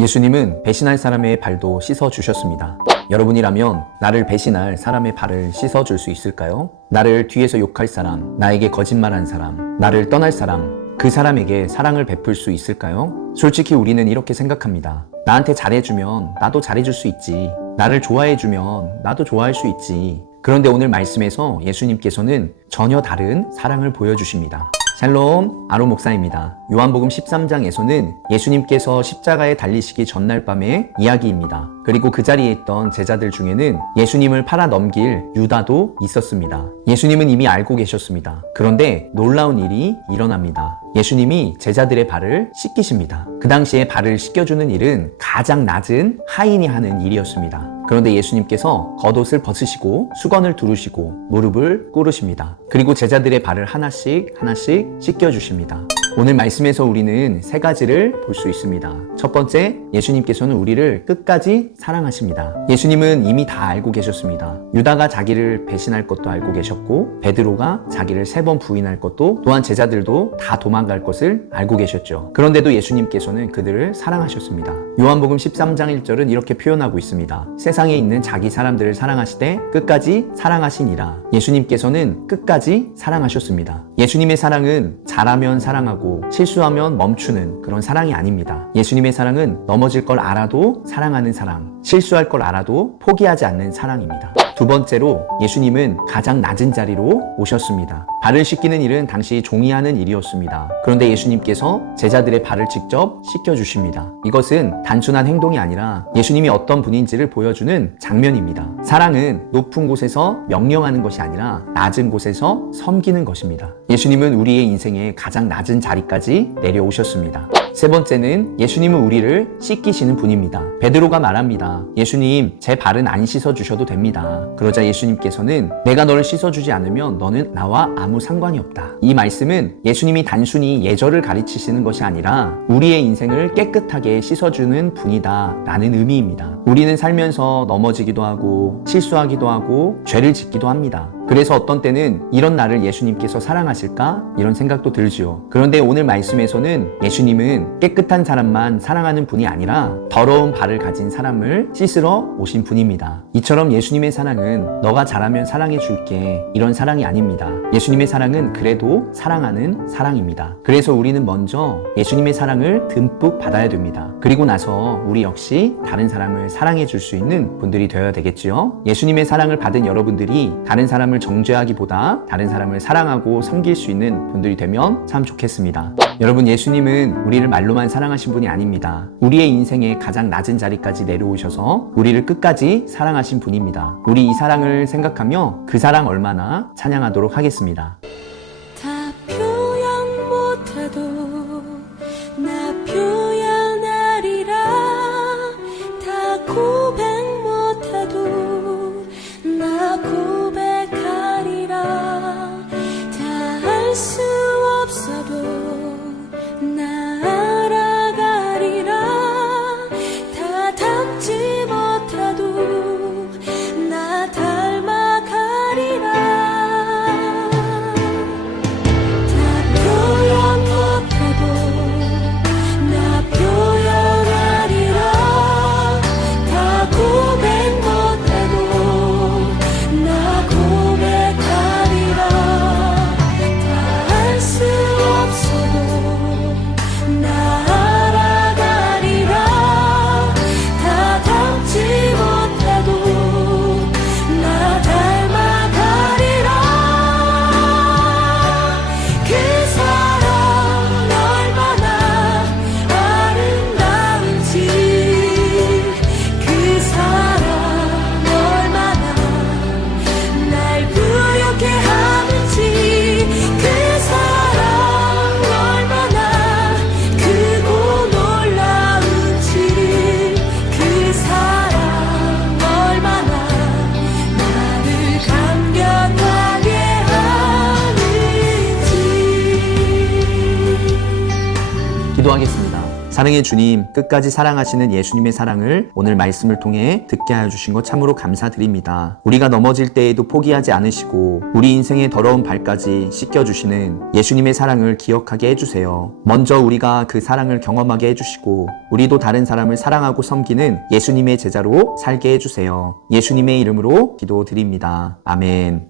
예수님은 배신할 사람의 발도 씻어주셨습니다. 여러분이라면 나를 배신할 사람의 발을 씻어줄 수 있을까요? 나를 뒤에서 욕할 사람, 나에게 거짓말한 사람, 나를 떠날 사람, 그 사람에게 사랑을 베풀 수 있을까요? 솔직히 우리는 이렇게 생각합니다. 나한테 잘해주면 나도 잘해줄 수 있지. 나를 좋아해주면 나도 좋아할 수 있지. 그런데 오늘 말씀에서 예수님께서는 전혀 다른 사랑을 보여주십니다. 샬롬, 아로 목사입니다. 요한복음 13장에서는 예수님께서 십자가에 달리시기 전날 밤의 이야기입니다. 그리고 그 자리에 있던 제자들 중에는 예수님을 팔아 넘길 유다도 있었습니다. 예수님은 이미 알고 계셨습니다. 그런데 놀라운 일이 일어납니다. 예수님이 제자들의 발을 씻기십니다. 그 당시에 발을 씻겨주는 일은 가장 낮은 하인이 하는 일이었습니다. 그런데 예수님께서 겉옷을 벗으시고 수건을 두르시고 무릎을 꿇으십니다. 그리고 제자들의 발을 하나씩 씻겨주십니다. 오늘 말씀에서 우리는 세 가지를 볼 수 있습니다. 첫 번째, 예수님께서는 우리를 끝까지 사랑하십니다. 예수님은 이미 다 알고 계셨습니다. 유다가 자기를 배신할 것도 알고 계셨고, 베드로가 자기를 3번 부인할 것도, 또한 제자들도 다 도망갈 것을 알고 계셨죠. 그런데도 예수님께서는 그들을 사랑하셨습니다. 요한복음 13장 1절은 이렇게 표현하고 있습니다. 세상에 있는 자기 사람들을 사랑하시되 끝까지 사랑하시니라. 예수님께서는 끝까지 사랑하셨습니다. 예수님의 사랑은 잘하면 사랑하고 실수하면 멈추는 그런 사랑이 아닙니다. 예수님의 사랑은 넘어질 걸 알아도 사랑하는 사랑, 실수할 걸 알아도 포기하지 않는 사랑입니다. 두 번째로, 예수님은 가장 낮은 자리로 오셨습니다. 발을 씻기는 일은 당시 종이 하는 일이었습니다. 그런데 예수님께서 제자들의 발을 직접 씻겨주십니다. 이것은 단순한 행동이 아니라 예수님이 어떤 분인지를 보여주는 장면입니다. 사랑은 높은 곳에서 명령하는 것이 아니라 낮은 곳에서 섬기는 것입니다. 예수님은 우리의 인생의 가장 낮은 자리까지 내려오셨습니다. 세 번째는, 예수님은 우리를 씻기시는 분입니다. 베드로가 말합니다. 예수님, 제 발은 안 씻어주셔도 됩니다. 그러자 예수님께서는 내가 너를 씻어주지 않으면 너는 나와 아무 상관이 없다. 이 말씀은 예수님이 단순히 예절을 가르치시는 것이 아니라 우리의 인생을 깨끗하게 씻어주는 분이다 라는 의미입니다. 우리는 살면서 넘어지기도 하고 실수하기도 하고 죄를 짓기도 합니다. 그래서 어떤 때는 이런 나를 예수님께서 사랑하실까? 이런 생각도 들지요. 그런데 오늘 말씀에서는 예수님은 깨끗한 사람만 사랑하는 분이 아니라 더러운 발을 가진 사람을 씻으러 오신 분입니다. 이처럼 예수님의 사랑은 너가 잘하면 사랑해 줄게, 이런 사랑이 아닙니다. 예수님의 사랑은 그래도 사랑하는 사랑입니다. 그래서 우리는 먼저 예수님의 사랑을 듬뿍 받아야 됩니다. 그리고 나서 우리 역시 다른 사람을 사랑해 줄 수 있는 분들이 되어야 되겠지요. 예수님의 사랑을 받은 여러분들이 다른 사람을 정죄하기보다 다른 사람을 사랑하고 섬길 수 있는 분들이 되면 참 좋겠습니다. 여러분, 예수님은 우리를 말로만 사랑하신 분이 아닙니다. 우리의 인생의 가장 낮은 자리까지 내려오셔서 우리를 끝까지 사랑하신 분입니다. 우리 이 사랑을 생각하며 그 사랑 얼마나 찬양하도록 하겠습니다. 다 표현 못해도 나 표현하리라. 다 고백 못해도 나 고백하리라. 다 알 수 없어도 나 알아가리라. 다 닮지 못해도 나 닮아가리라. 사랑의 주님, 끝까지 사랑하시는 예수님의 사랑을 오늘 말씀을 통해 듣게 하여 주신 것 참으로 감사드립니다. 우리가 넘어질 때에도 포기하지 않으시고 우리 인생의 더러운 발까지 씻겨주시는 예수님의 사랑을 기억하게 해주세요. 먼저 우리가 그 사랑을 경험하게 해주시고 우리도 다른 사람을 사랑하고 섬기는 예수님의 제자로 살게 해주세요. 예수님의 이름으로 기도드립니다. 아멘.